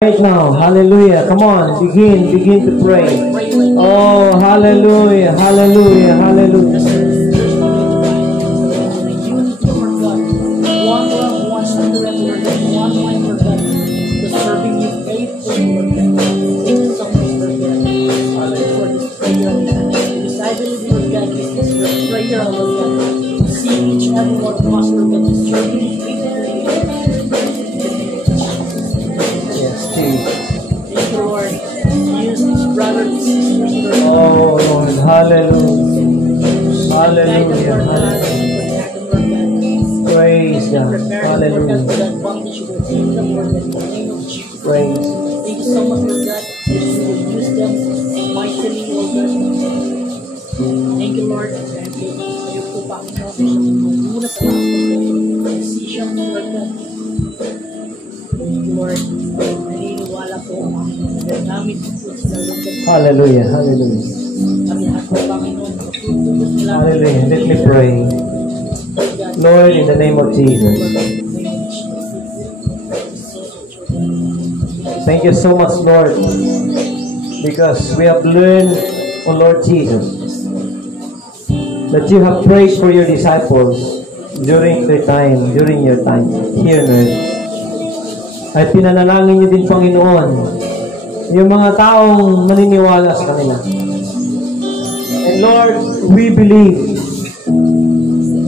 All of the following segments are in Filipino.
Right now, hallelujah. Come on, begin to pray. Oh, hallelujah, hallelujah, hallelujah. One love, one spirit, one mind for God. The serving you faithfully, Lord God. Thank you so much for this prayer. Because I believe, Lord God, this is your prayer, Lord God. See each and every one of us, Lord God, serving you faithfully. Yes, Jesus. Thank you, Lord. Use these brothers and sisters, Lord God. Oh, Lord, hallelujah. Hallelujah, hallelujah. Praise God. Hallelujah. Praise. Thank you so much, Lord God, that you will use them mightily, Lord God. Thank you, Lord. Thank you. Kayo po, Panginoon, sa muna sa mga decision, Lord God. Thank you, Lord. Naniniwala po, Panginoon. Namin po sila, Lord God. Hallelujah, hallelujah. Kami lahat po, Panginoon. Tutulog nila. Hallelujah. Let me pray. Lord, in the name of Jesus. Thank you so much, Lord, because we have learned, oh Lord Jesus, that you have prayed for your disciples during your time here on earth. At pinanalangin niyo din, Panginoon, yung mga taong maniniwala sa kanila. And Lord, we believe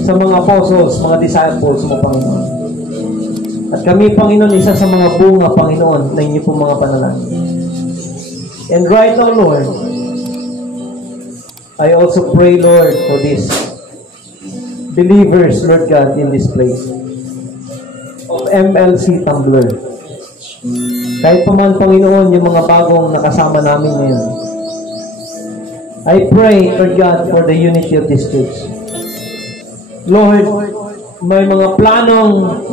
sa mga apostles, mga disciples mo, Panginoon. At kami, Panginoon, isa sa mga bunga, Panginoon, na inyo pong mga panalangin. And right now, Lord, I also pray, Lord, for these believers, Lord God, in this place of MLC Tumblr. Kahit pa man, Panginoon, yung mga bagong nakasama namin ngayon, I pray, Lord God, for the unity of this church. Lord, may mga planong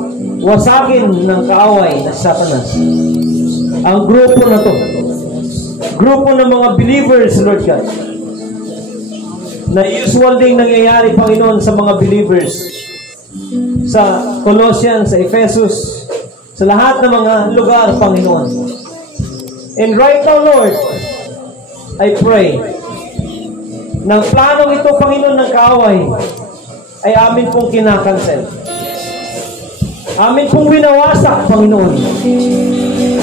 wasagin ng kaaway na Satanas. Ang grupo na to, grupo ng mga believers, Lord God, na usual ding nangyayari, Panginoon, sa mga believers sa Colossians, sa Ephesus, sa lahat ng mga lugar, Panginoon. And right now, Lord, I pray ng planong ito, Panginoon, ng kaaway ay amin pong kinakancel. Amin pong winawasak, Panginoon.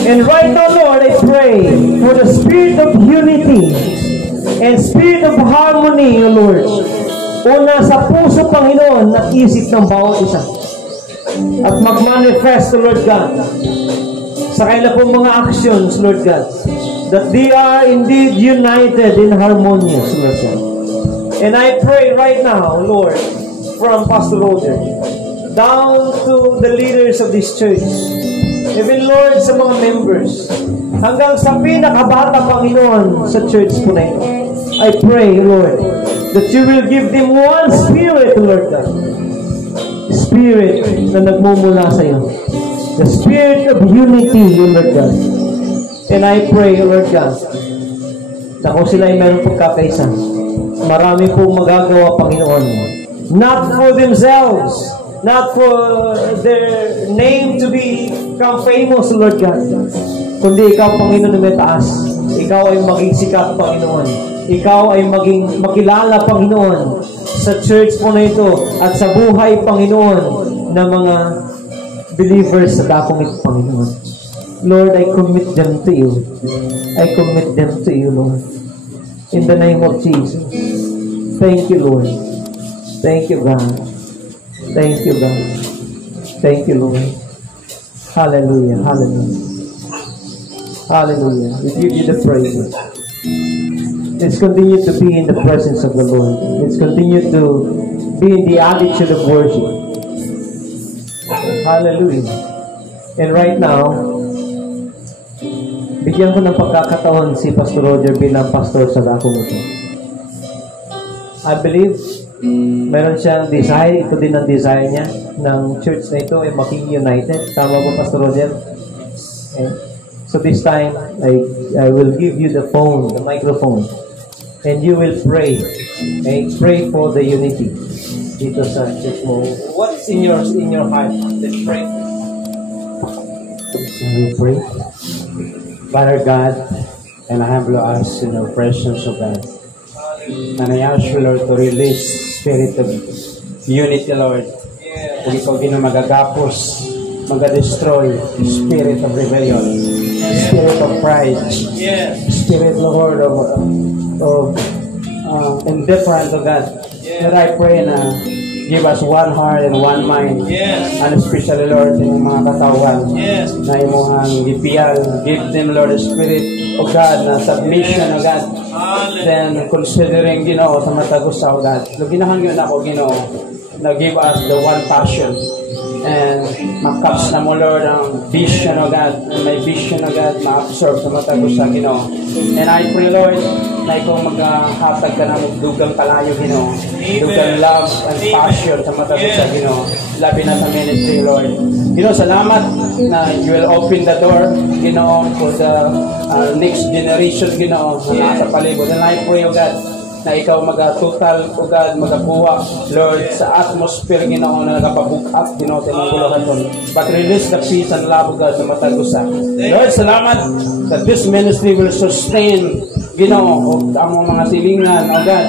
And right now, Lord, I pray for the spirit of unity and spirit of harmony, O Lord. Una sa puso, Panginoon, at isip ng bawat isa. At mag-manifest, Lord God, sa kanila pong mga actions, Lord God, that they are indeed united and harmonious, Lord God. And I pray right now, Lord, from Pastor Roger down to the leaders of this church, even, Lord, sa mga members, hanggang sa pinakabata, Panginoon, sa church po na ito. I pray, Lord, that you will give them one spirit, Lord God. Spirit na nagmumula sa iyo. The spirit of unity, Lord God. And I pray, Lord God, na kung sila ay meron pagkakaisa, marami pong magagawa, Panginoon. Not for themselves, not for their name to become famous, Lord God, kundi ikaw, Panginoon, na may taas. Ikaw ay maging sikat, Panginoon. Ikaw ay maging makilala, Panginoon, sa church po na ito at sa buhay, Panginoon, ng mga believers sa dakong ito, Panginoon. Lord, I commit them to you. I commit them to you, Lord. In the name of Jesus. Thank you, Lord. Thank you, God. Thank you, God. Thank you, Lord. Hallelujah. Hallelujah. Hallelujah. We give you the praise. Let's continue to be in the presence of the Lord. Let's continue to be in the attitude of worship. Hallelujah. And right now, bigyan ko ng pagkakataon si Pastor Roger bilang pastor sa dakong ito. I believe meron siyang desire, ito din ang desire niya ng church na ito ay maging united. Tama ba, Pastor Roger? Okay. So this time, I will give you the phone, the microphone, and you will pray. Okay? Pray for the unity dito sa church mo. What's in your heart? Let's pray. We pray. Father God, and I humble us in your presence, O God. And I ask you, Lord, to release spirit of unity, Lord. Kung ikaw magagapos, mag-destroy spirit of rebellion, spirit of pride, spirit, Lord, of indifference, O God. Lord, I pray na give us one heart and one mind. And especially, Lord, yung mga katawan na imuhang gipiyal. Give them, Lord, a spirit, O God, na submission, O God. Then, considering, Ginoo, sa matagos sa O God. So, ginahangyon ako, Ginoo, na give us the one passion. And makaps na mo, Lord, ang vision, O God. And my vision, O God, ma-absorb sa matagos sa Ginoo. And I pray, Lord, na ikaw maghatag ka ng dugang kalayo, Ginoo. Dugang love and passion sa matagos sa Ginoo. Labi na sa ministry, Lord. Ginoo, salamat na you will open the door, Ginoo, for the next generation, Ginoo, na nasa palibot. And I pray, O God, na ikaw mag-total, O God, magakuha, Lord, sa atmosphere, Ginoo, na nagapabukap, Ginoo, sa mga gulakan doon. But release the peace and love, O God, sa matagusa. Lord, salamat that this ministry will sustain, Ginoo, ang mga silingan, O God,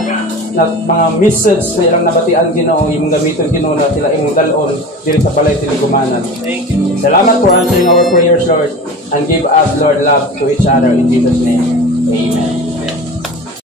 na mga message na ilang nabatian, Ginoo, yung gamitin, Ginoo, na sila imong dalon dito sa balay Tiligumanan. Salamat for answering our prayers, Lord, and give us, Lord, love to each other in Jesus' name. Amen.